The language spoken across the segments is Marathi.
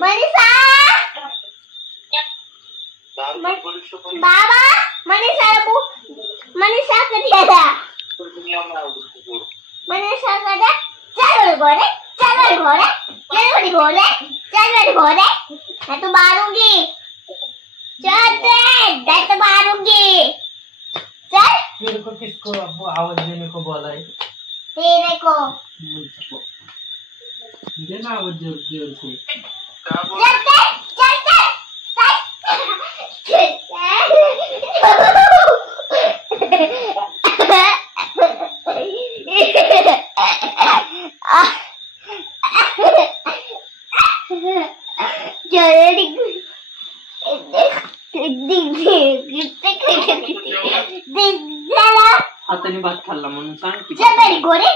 मनीषा बाबा मनीषा कधी आला मनीषा कधी चल घोड़े मैं तो मारूंगी चल मैं तो मारूंगी चल। तेरे को किसको आवाज देने को बोला है? तेरे को देना आवाज जोर से। आता नहीं बात खाल्ला म्हणून सांग की चल मेरे घोड़े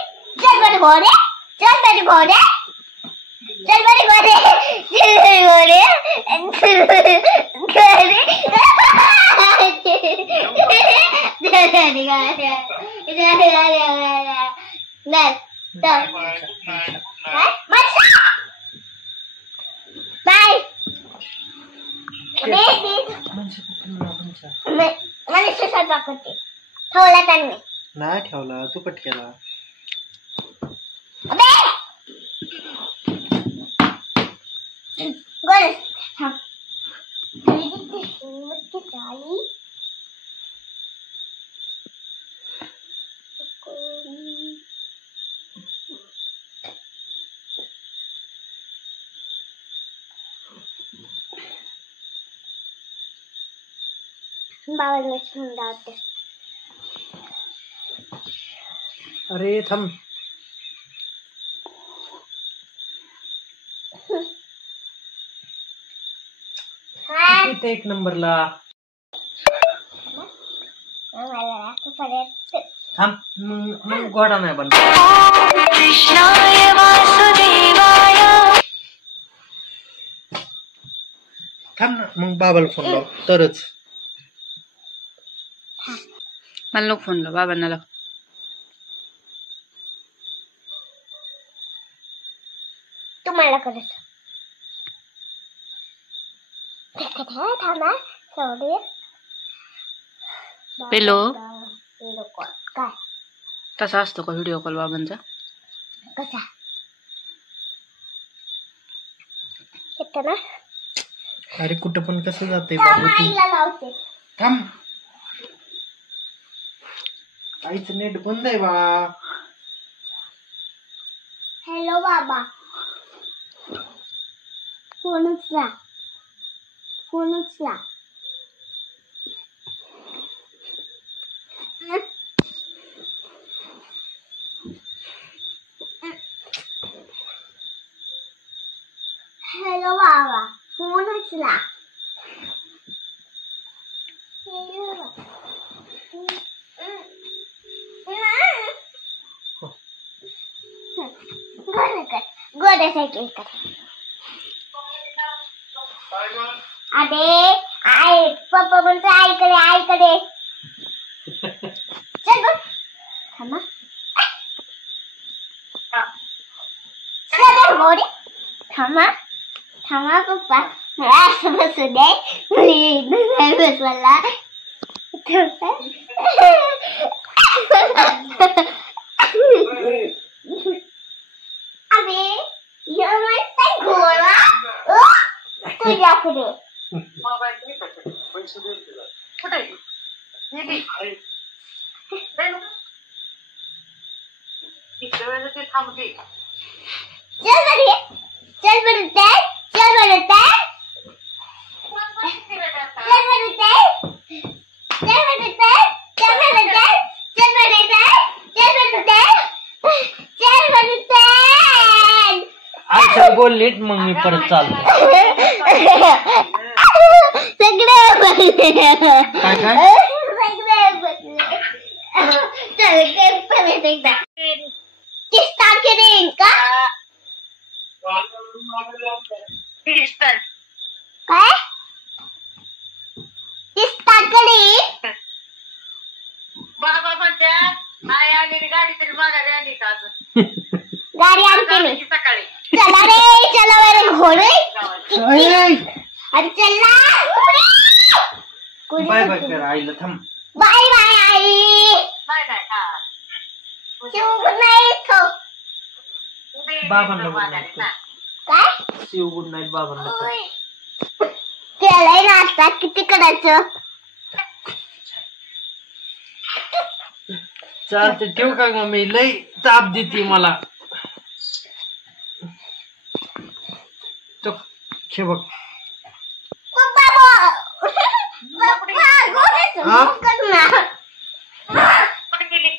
मनीषा स्वयंपाक करते ठेवला त्यांनी नाही ठेवला तू कट केला अबे गोल थांब मत चाली बाबा ने समझाते अरे थांब इथे एक नंबरला थांब मग घोडा नाही बनला कृष्णाय वासुदेवाय थांब ना मग बाबाला फोन लाव तरच मला नको फोन लाव बाबांना लाव तुम्हाला करत थांबा सॉरी पेलो काय तसा असतो का व्हिडिओ कॉल बाबांचा कसा येतो ना अरे कुठं पण कसं जाते थांब बाबू तू आईला लावते थांब आईचं नेट बंद आहे बाळा हॅलो बाबा फोन उचला हॅलो बाबा फोन उचला गोडे सायकल कर अबे आई पप्पा म्हणतो आईकडे चल बघ थांबा चल गोडे थांबा पप्पा मला असं बसू दे नाही बसवायला अबे ये मस्त घोडा तुझ्याकडे चल बरं बोल लेट मग मी परत चालतो सगळे बसले काय चल परत एकदा किस तारखेने का काय 30 तारखेने बाबा म्हणतात नाही आलेली गाडी तरी माघारी आली का गाडी आणते मी सकाळी चला रे घोडे अरे चला बाय बाय कर आईला थांब. बाय बाय आई नाही नाही हा शिव नाही तो बाबांना माघारी ना. काय शिव गुड नाईट बाबांना कर. केलंय ना आता किती करायचं चालते ठेव का मम्मी लय ताप देते मला. तो हे बघ हा? कुठे गेली?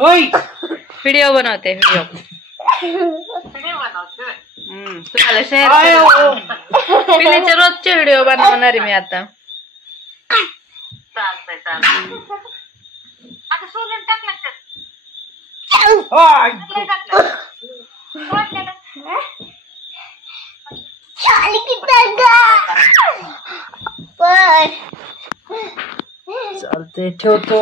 ओय व्हिडिओ बनवते व्हिडिओ. व्हिडिओ बनवतोय. तुम्हाला शेअर आयो. पिल्लीचे रोजचे व्हिडिओ बनवणार आहे मी आता. चालतंय चालतंय. आता सोलून टाकलं त्यात. आय. सगळं टाकलं. वाटलं ना? चाली किती पण चालते ठेवतो.